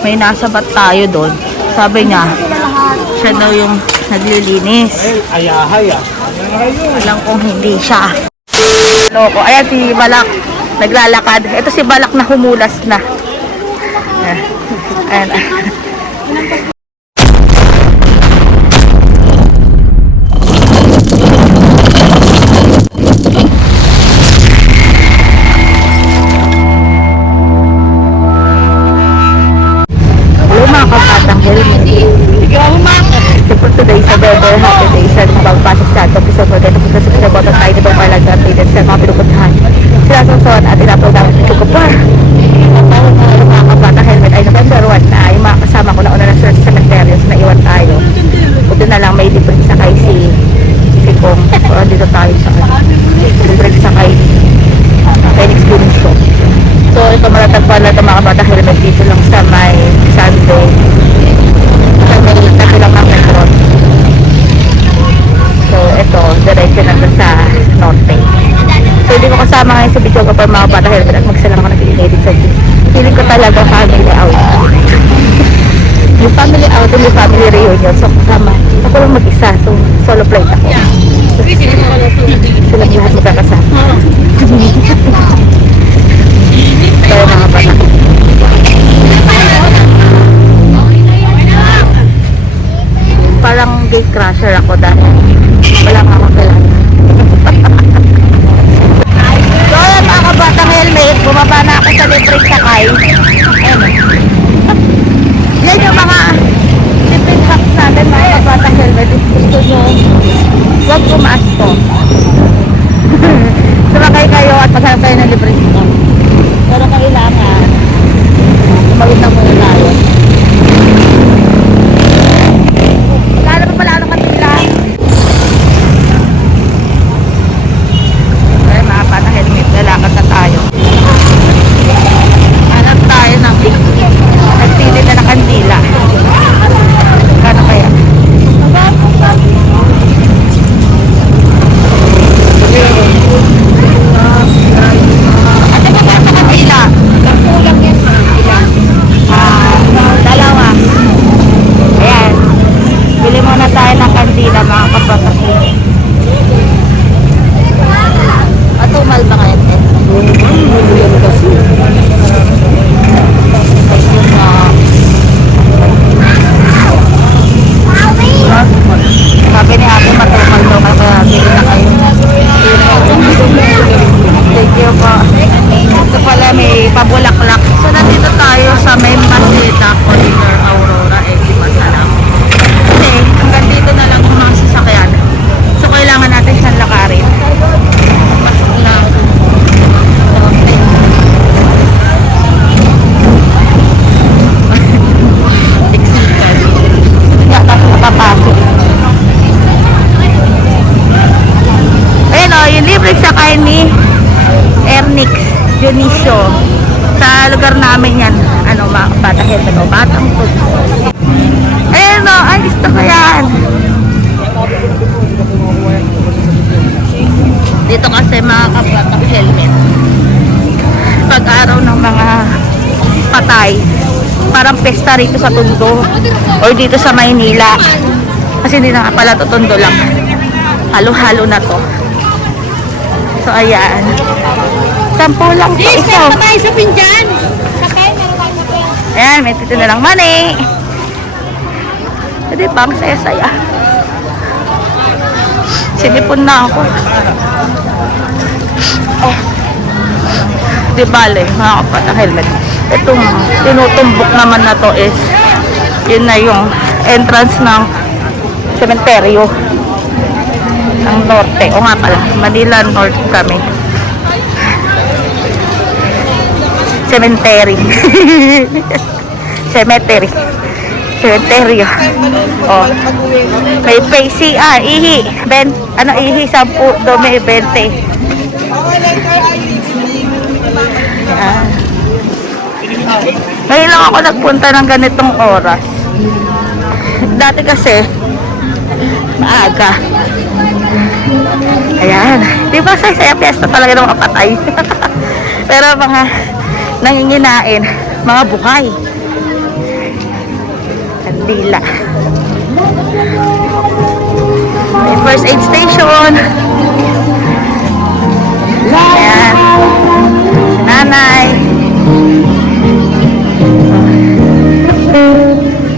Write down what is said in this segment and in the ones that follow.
may nasabat tayo doon. Sabi niya, siya daw yung naglilinis. Ayahay ah. Alam kong hindi siya. Loko. Ayan si Balak. Naglalakad. Ito si Balak na humulas na. Ayan. Ayan. Magbabasok sa ato episode mo dito kung sa bottom tayo dito para lang updated sa mga pinupuntahan. Sila susunod at in-upload namin sa Chukupar. Mga kapatang helmet ay November 1 na yung mga kasama ko na una na sa cemeterios na iwan tayo. Buti na lang may libre sa kay si si Kong. O dito tayo sa libre sa kay Phoenix Gaming Show. So ito matatagpuan lang ito mga kabata helmet dito lang sa may Sunday. Sa may tabi lang ng metro. So ito, diretso na to sa norte. So hindi ko kasama ngayon sa video ko para mga bata helmet at magsalang ng edit sa Feeling ko talaga family out. yung family out yung family reunion. So kasama. Ako lang mag-isa. So solo flight ako. So, sila lahat magkakasama. Kaya mga bata. Parang gate crusher ako dahil wala nga bumaba na ako sa libreng sakay. Ayan o. Yan yung mga libreng hacks natin mga kabatang helmet. Gusto nyo, huwag gumastos. Sumakay kayo at masarap kayo ng libreng sakay. Pero kailangan, tumawid na muna tayo. Wala naman pala ano kanila. Ay, mga pata helmet. Lalakad na tayo. Hanap tayo ng nagtili na ng kandila. Kano kaya? Ate ka ba sa kandila? Ah, dalawa. Ayan. Bili muna tayo ng kandila mga kapatid. Matumal ba kayo? te? Ayun na. Sabi ni ate matumal daw kaya bili na kayo. Thank you po. Ito pala may pabulaklak. So nandito tayo sa may Masita Corridor Aurora Eddie Masalam. Kasi hanggang dito na lang ang mga sasakyan. So kailangan natin siyang lakarin. Pasok na. Okay. Tiksikan. Hindi ata ako napapasok. Ayun o, yung libre sa kain ni Ernix Dionisio. Sa lugar namin yan, ano, mga bata helmet o batang tug. Ayun o, ay gusto ko yan. Dito kasi mga kabatang helmet. Pag araw ng mga patay, parang pesta rito sa Tondo or dito sa Maynila. Kasi hindi na pala to Tondo lang. Halo-halo na to. So, ayan. Sampo lang to isa. Ayan, may tito na lang money. Pwede pa, ang saya-saya. Sinipon na ako. Oh. Di bale, mga kapatang helmet. Itong tinutumbok naman na to is yun na yung entrance ng sementeryo ng norte. O nga pala, Manila North kami. Cemetery. Cemetery. Cemetery. Oh. May PC, ah, ihi. Ben, ano, ihi, 10, dome, 20. Yan. Ngayon lang ako nagpunta ng ganitong oras. Dati kasi, maaga. Ayan. Di ba sa saya piyesta talaga ng mga patay? Pero mga nanginginain, mga buhay. kandila. May first aid station. Nanay.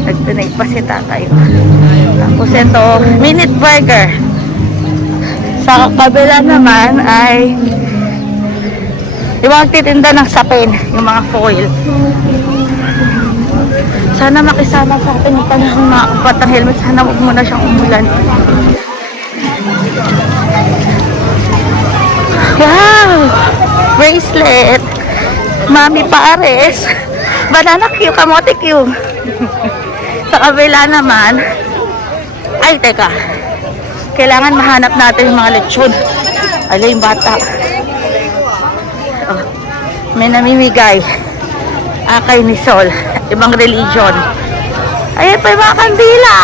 Nagtunay pa si tatay. Tapos ito, minute burger. Sa kabila naman ay yung mga titinda ng sapin, yung mga foil. Sana makisama sa atin yung panahon mga kapatang helmet. Sana huwag muna siyang umulan. Wow! Bracelet! Mami Pares! Banana Q, kamote Q. sa kabila naman, ay teka, kailangan mahanap natin yung mga lechon. Ala yung bata. Oh, may namimigay. Akay ni Sol. Ibang religion. Ayan pa yung mga kandila.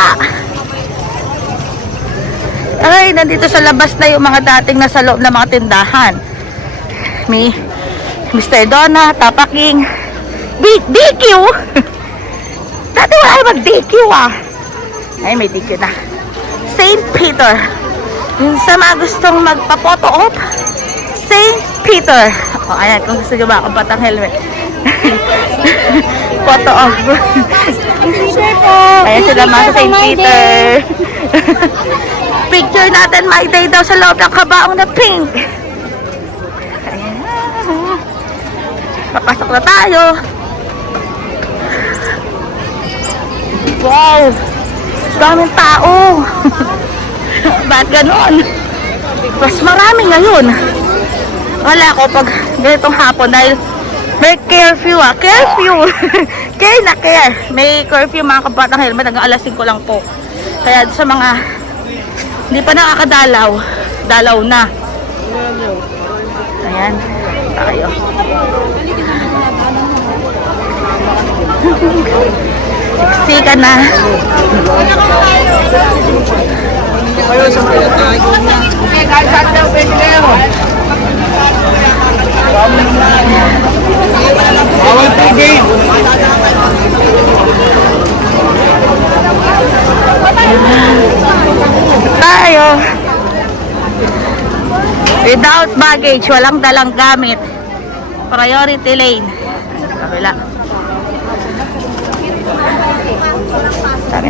Ay, nandito sa labas na yung mga dating nasa loob ng mga tindahan. May Mr. Donna, Tapaking, B- DQ. Dati wala mag-DQ ah. Ay, may DQ na. St. Peter. Yung sa mga gustong magpa-photo op, St. Peter. O, ayan, kung gusto nyo ba akong batang helmet. Photo op. Peter po. Ayan sila mga sa St. Peter. Picture natin, my day daw sa loob ng kabaong na pink. Ayan. Papasok na tayo. Wow! Daming tao. Ba't ganon? Mas marami ngayon. Wala ko pag ganitong hapon dahil may curfew ah. Curfew! care na care. May curfew mga kabatang helmet hanggang alas 5 lang po. Kaya sa mga hindi pa nakakadalaw, dalaw na. Ayan. Tayo. Sika na. Bawal tubig. Tayo. Without baggage, walang dalang gamit. Priority lane. Kabila.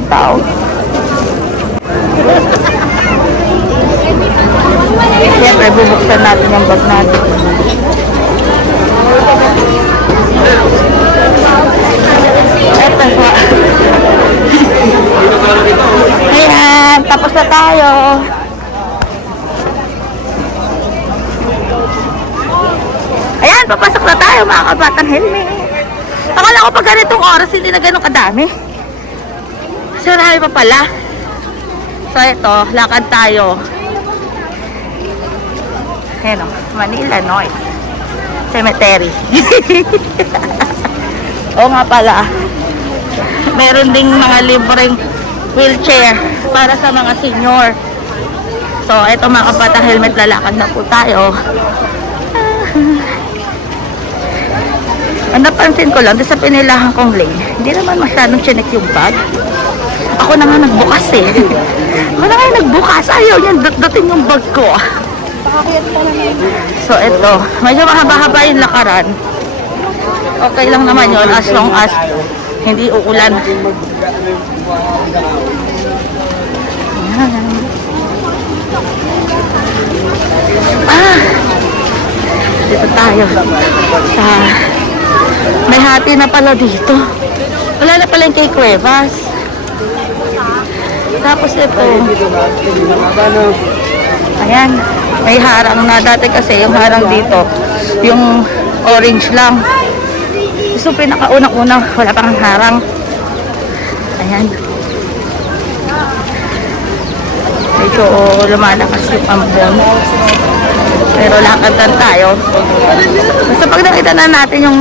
Tao. Siyempre, bubuksan natin yung bag natin. Eto po. Ayan, tapos na tayo. Ayan, papasok na tayo mga kabatang helmet. Akala ko pag ganitong oras hindi na ganun kadami. Marami pa pala. So ito, lakad tayo. Ayan o, Manila North Cemetery. Oo nga pala. Meron ding mga libreng wheelchair para sa mga senior. So, ito mga kapatang helmet, lalakad na po tayo. Ang napansin ko lang, sa pinilahan kong lane, hindi naman masyadong chinek yung bag. Ako na nga nagbukas eh. Ako na nga nagbukas. Ayaw niya dut-dutin yung bag ko. So, ito. Medyo mahaba-haba yung lakaran. Okay lang naman yun as long as hindi uulan. Ayan. Ah! Dito tayo. Sa... May hati na pala dito. Wala na pala yung kay Cuevas. Tapos ito. Ayan. May harang na. Dati kasi yung harang dito, yung orange lang. So, pinakaunang-unang, wala pang harang. Ayan. Medyo lumalakas yung ambon. Pero lakad lang tayo. Basta pag nakita na natin yung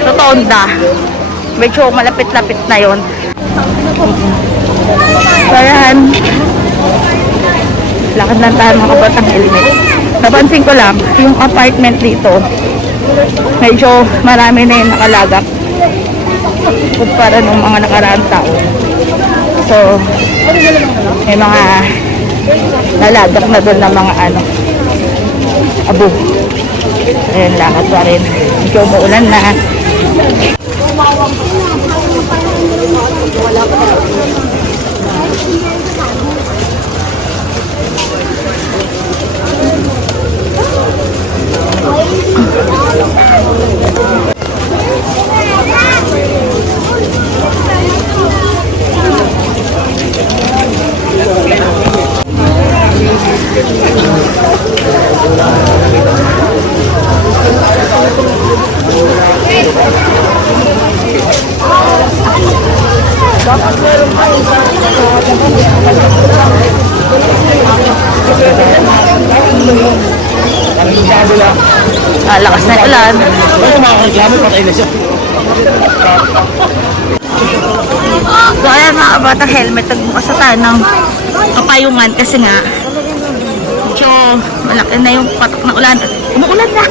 rotonda, medyo malapit-lapit na yon. Ayan. Lakad lang tayo mga kabatang helmet. Napansin ko lang, yung apartment dito, medyo marami na yung nakalagak. kumpara ng mga nakaraang taon. So, may mga nalagak na doon ng mga ano, abo. Ayun, lakad pa rin. Medyo umuulan na. Yeah. Ah, lakas ng ulan. Ano makakareklamo, patay na siya. So, ayan mga kabata helmet. Nagbukas na tayo ng kapayungan kasi nga medyo malaki na yung patok ng ulan. Umuulan na.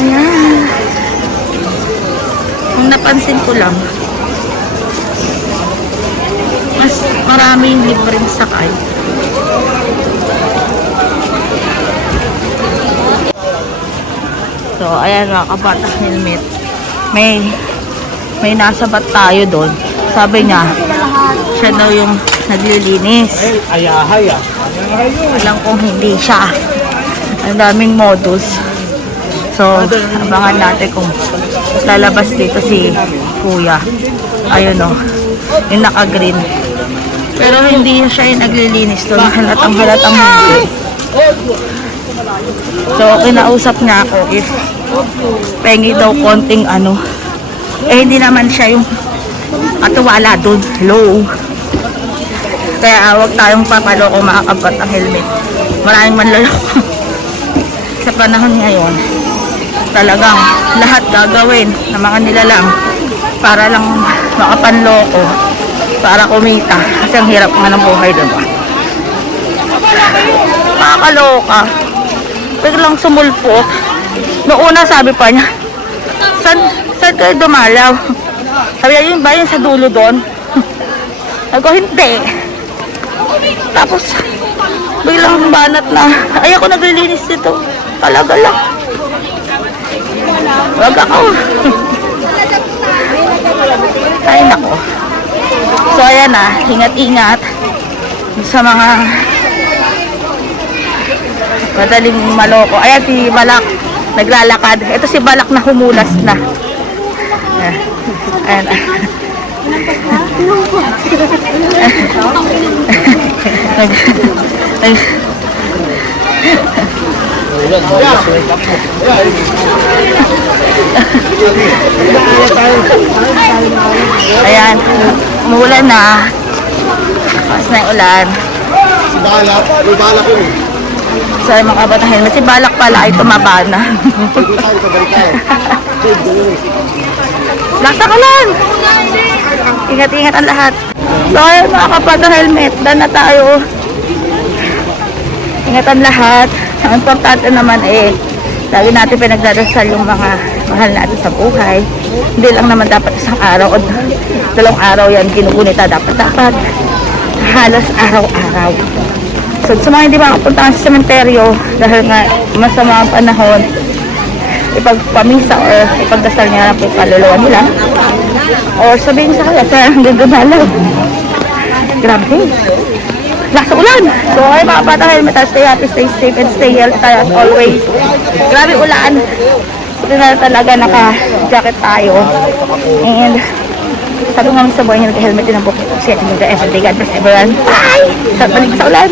Ayan. Kung napansin ko lang, mas maraming libreng sakay. So, ayan mga kabata helmet. May may nasa bat tayo doon. Sabi niya, siya daw yung naglilinis. Ay, ayahay ah. Alam kong hindi siya. Ang daming modus. So, abangan natin kung lalabas dito si kuya. Ayun o. Yung naka-green. Pero hindi siya yung naglilinis doon. Halatang halatang hindi. So, kinausap niya ako if pengi daw konting ano. Eh, hindi naman siya yung katuwala doon. Hello. Kaya huwag tayong papaloko mga kabat ang helmet. Maraming manloloko. Sa panahon ngayon, talagang lahat gagawin ng mga nilalang para lang makapanloko, para kumita. Kasi ang hirap nga ng buhay, diba? Nakakaloka. Biglang sumulpot. Noong una sabi pa niya, saan, saan kayo dumalaw? Sabi niya, yun ba yun sa dulo doon? Sabi ko, hindi. Tapos, biglang banat na, ay ako naglilinis dito. Talaga lang. Wag ako. ay, nako. So, ayan na, ingat-ingat sa mga madaling maloko. Ayan si Balak, naglalakad. Ito si Balak na humulas na. Ayan. Ayan. Ayan, umuulan na. Pas na ulan. Si Balak, may balak yun eh. Yung mga kabata helmet, si Balak pala ay tumaba na. Lasa ka lang! Ingat-ingat ang lahat. So, ayun mga kabata helmet, dan na tayo. Ingat ang lahat. Ang importante naman eh, lagi natin pinagdadasal yung mga mahal natin sa buhay. Hindi lang naman dapat isang araw o dalawang araw yan ginugunita. Dapat dapat halos araw-araw. So sa mga hindi makapunta sa sementeryo dahil nga masama ang panahon, ipagpamisa or ipagdasal niya na po kaluluwa nila. Or sabihin sa kanya, hanggang gumalaw. Grabe. Lasa ulan. So ay mga bata helmet, stay happy, stay safe, and stay healthy as always. Grabe ulan. Ito na talaga naka-jacket tayo. And sabi nga sa buhay niya, nag-helmet din ang bukit. Kasi everyday, God bless everyone. Bye! Sa balik sa ulan.